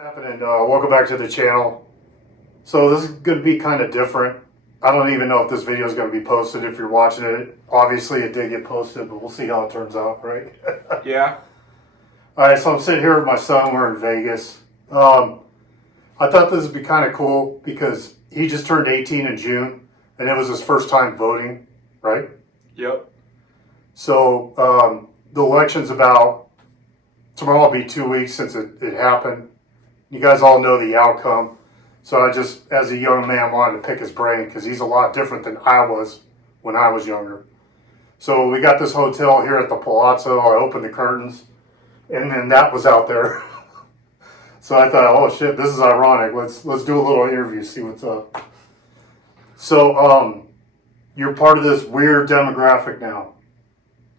Happening? Welcome back to the channel. So this is going to be kind of different. I don't even know if this video is going to be posted if you're watching it. Obviously it did get posted, but we'll see how it turns out, right? Yeah. Alright, so I'm sitting here with my son. We're in Vegas. I thought this would be kind of cool because he just turned 18 in June and it was his first time voting, right? Yep. So the election's about, tomorrow will be 2 weeks since it happened. You guys all know the outcome. So I just, as a young man, wanted to pick his brain because he's a lot different than I was when I was younger. So we got this hotel here at the Palazzo. I opened the curtains, and then that was out there. So I thought, oh shit, this is ironic. Let's do a little interview, see what's up. So you're part of this weird demographic now,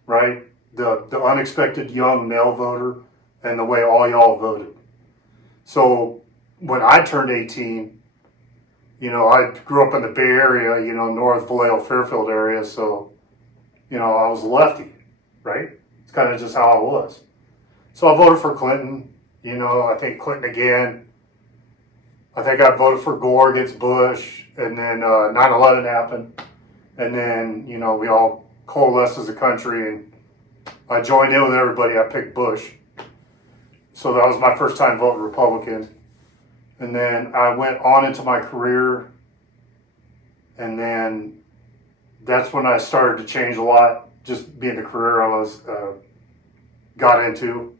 right? The unexpected young male voter and the way all y'all voted. So when I turned 18, I grew up in the Bay Area, North Vallejo, Fairfield area. So, I was a lefty, right? It's kind of just how I was. So I voted for Clinton, I think Clinton again. I think I voted for Gore against Bush. And then 9/11 happened. And then, we all coalesced as a country and I joined in with everybody. I picked Bush. So that was my first time voting Republican. And then I went on into my career. And then that's when I started to change a lot, just being the career I was got into.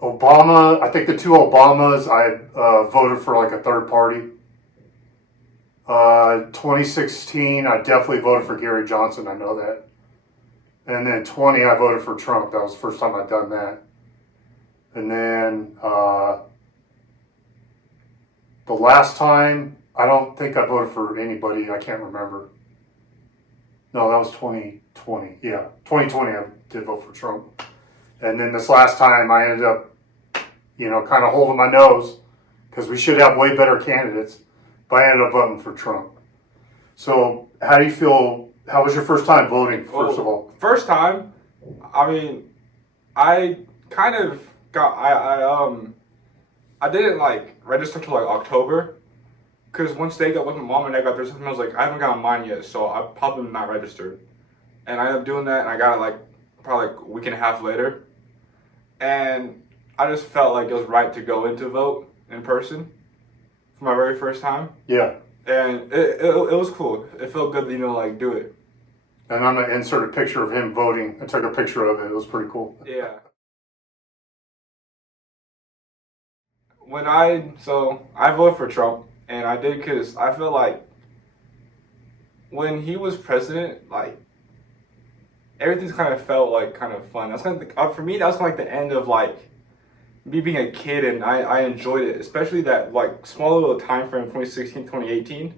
Obama, I think the two Obamas, I voted for like a third party. 2016, I definitely voted for Gary Johnson, I know that. And then 20, I voted for Trump. That was the first time I'd done that. And then the last time, I don't think I voted for anybody. I can't remember. No, that was 2020. Yeah, 2020, I did vote for Trump. And then this last time, I ended up, kind of holding my nose because we should have way better candidates. But I ended up voting for Trump. So how do you feel? How was your first time voting, first of all? First time, I kind of got, I didn't register till October. Because once they got with my mom and I got their system, I was like, I haven't gotten mine yet, so I probably not registered. And I ended up doing that, and I got it probably a week and a half later. And I just felt like it was right to go in to vote in person for my very first time. Yeah. And it was cool. It felt good to, do it. And I'm going to insert a picture of him voting. I took a picture of it. It was pretty cool. Yeah. I voted for Trump, and I did because I feel like when he was president, everything's kind of felt kind of fun. That's kind of for me. That was kind of the end of me being a kid, and I enjoyed it, especially that small little time frame, 2016, 2018.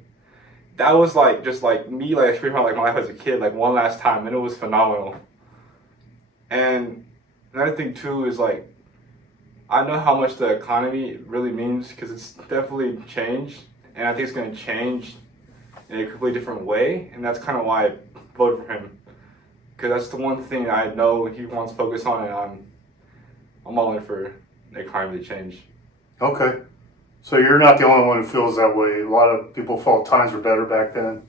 That was just me experiencing my life as a kid one last time, and it was phenomenal. And another thing too is I know how much the economy really means because it's definitely changed, and I think it's going to change in a completely different way, and that's kind of why I voted for him, because that's the one thing I know he wants to focus on, and I'm all in for the economy to change. Okay. So you're not the only one who feels that way. A lot of people felt times were better back then.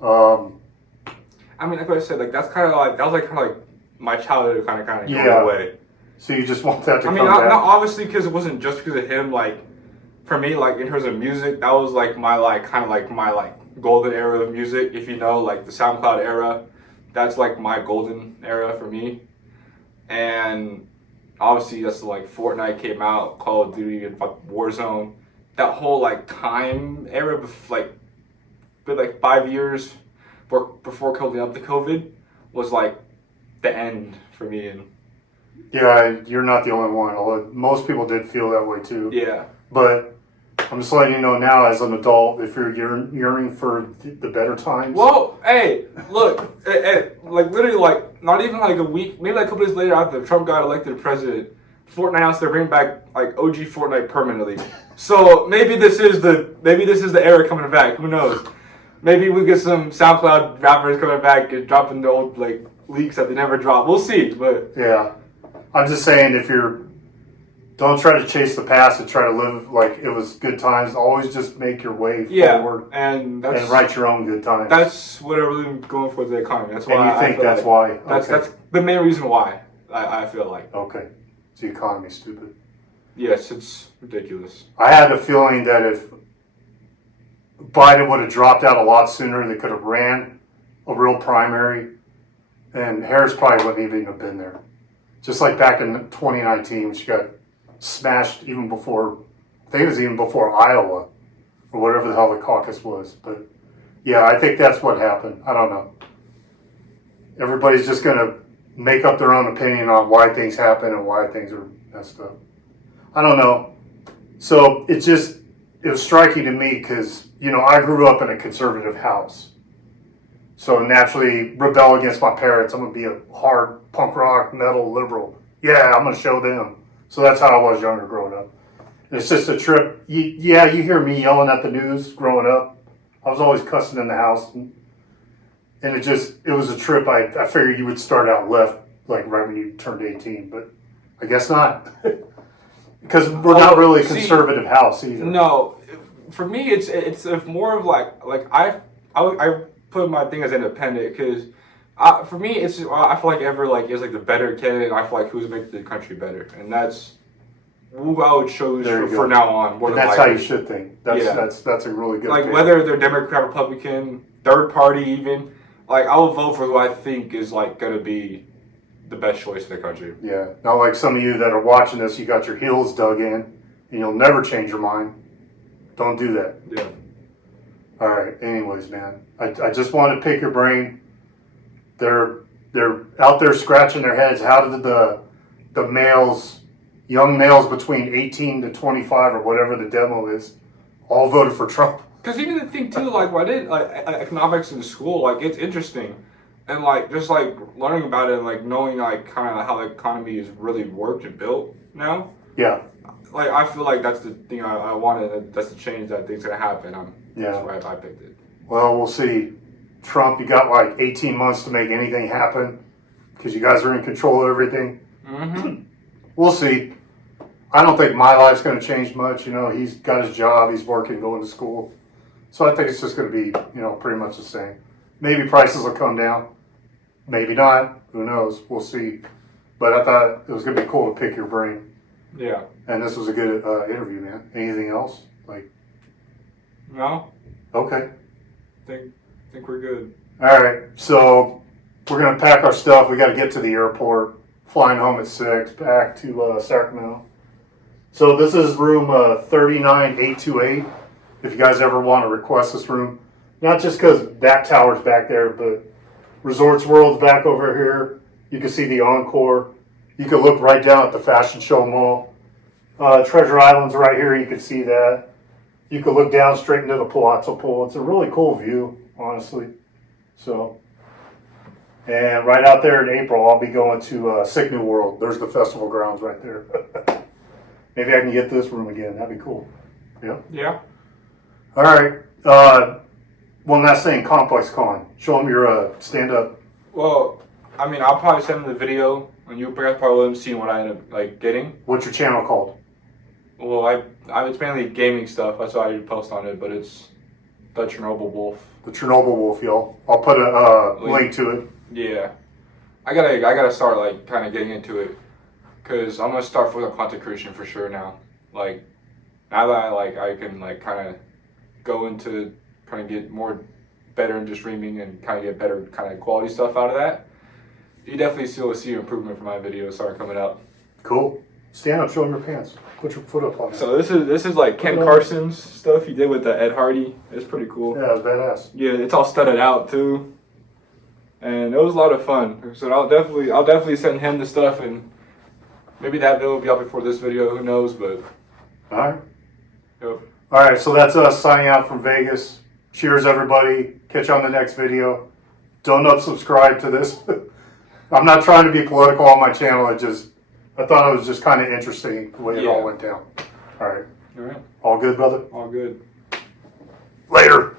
Like I said, that's kind of that was kind of my childhood kind of going away. So you just want that to come back? Not obviously because it wasn't just because of him. For me, in terms of music, that was my kind of my golden era of music. If you know, the SoundCloud era, that's my golden era for me. And obviously, that's Fortnite came out, Call of Duty, and Warzone. That whole time era, but 5 years before coming up to COVID, was the end for me. And yeah, you're not the only one. Although most people did feel that way too. Yeah. But I'm just letting you know now, as an adult, if you're yearning for the better times. Well, hey, look, literally, not even a week, maybe a couple days later after Trump got elected president, Fortnite announced they're bringing back OG Fortnite permanently. So maybe this is the era coming back. Who knows? Maybe we get some SoundCloud rappers coming back and dropping the old leaks that they never dropped. We'll see, but yeah. I'm just saying, don't try to chase the past and try to live like it was good times. Always just make your way forward and write your own good times. That's what I really am going for, the economy. That's why. And you think that's why? That's the main reason why I feel like. Okay, it's the economy's stupid. Yes, it's ridiculous. I had a feeling that if Biden would have dropped out a lot sooner, they could have ran a real primary, and Harris probably wouldn't even have been there. Just like back in 2019, she got smashed even before, I think it was even before Iowa, or whatever the hell the caucus was. But yeah, I think that's what happened. I don't know. Everybody's just going to make up their own opinion on why things happen and why things are messed up. I don't know. So it was striking to me because, I grew up in a conservative house. So naturally, rebel against my parents. I'm going to be a hard punk rock, metal, liberal. Yeah, I'm going to show them. So that's how I was younger growing up. And it's just a trip. You hear me yelling at the news growing up. I was always cussing in the house. And it was a trip. I figured you would start out left, like right when you turned 18. But I guess not. Because we're not really a conservative house either. No. For me, it's more of like I put my thing as independent because for me I feel like is like the better candidate. I feel like who's making the country better, and that's who I would choose for now on. And that's how you should think. That's a really good. Like opinion. Whether they're Democrat, Republican, third party, even I will vote for who I think is gonna be the best choice for the country. Yeah, not like some of you that are watching this. You got your heels dug in, and you'll never change your mind. Don't do that. Yeah. All right. Anyways, man, I just want to pick your brain. They're out there scratching their heads. How did the males, young males between 18 to 25 or whatever the demo is, all voted for Trump? Because even the thing too, I did economics in school. It's interesting, and just learning about it and knowing kind of how the economy is really worked and built now. Yeah. I feel like that's the thing I wanted. That's the change that thing's gonna happen. That's why I picked it. Well, we'll see. Trump, you got 18 months to make anything happen because you guys are in control of everything. Mm-hmm. We'll see. I don't think my life's going to change much. He's got his job. He's working, going to school. So I think it's just going to be, pretty much the same. Maybe prices will come down. Maybe not. Who knows? We'll see. But I thought it was going to be cool to pick your brain. Yeah. And this was a good interview, man. Anything else? No. Okay. Think we're good. All right. So we're going to pack our stuff. We got to get to the airport. Flying home at 6, back to Sacramento. So this is room 39828. If you guys ever want to request this room. Not just because that tower's back there, but Resorts World's back over here. You can see the Encore. You can look right down at the Fashion Show Mall. Treasure Island's right here. You can see that. You can look down straight into the Palazzo Pool. It's a really cool view, honestly. So, and right out there in April, I'll be going to Sick New World. There's the festival grounds right there. Maybe I can get this room again. That'd be cool. Yeah. Yeah. All right. One last thing, Complex Con. Show them your stand-up. Well, I'll probably send them the video, and you'll probably let them see what I end up getting. What's your channel called? Well, it's mainly gaming stuff. That's why I post on it, but it's the Chernobyl Wolf. The Chernobyl Wolf, y'all. I'll put a link to it. Yeah, I gotta start kind of getting into it, cause I'm gonna start for the content creation for sure now. Now that I can kind of go into trying to get more better into streaming and kind of get better kind of quality stuff out of that. You definitely still see improvement from my videos start coming out. Cool. Stand up, show them your pants. Put your foot up on that. So this is Ken Carson's stuff he did with the Ed Hardy. It's pretty cool. Yeah, it was badass. Yeah, it's all studded out too, and it was a lot of fun. So I'll definitely send him the stuff, and maybe that video will be out before this video. Who knows? But all right. Yep. All right. So that's us signing out from Vegas. Cheers, everybody. Catch you on the next video. Don't not subscribe to this. I'm not trying to be political on my channel. I thought it was just kind of interesting the way it all went down. All right. All right. All good, brother? All good. Later.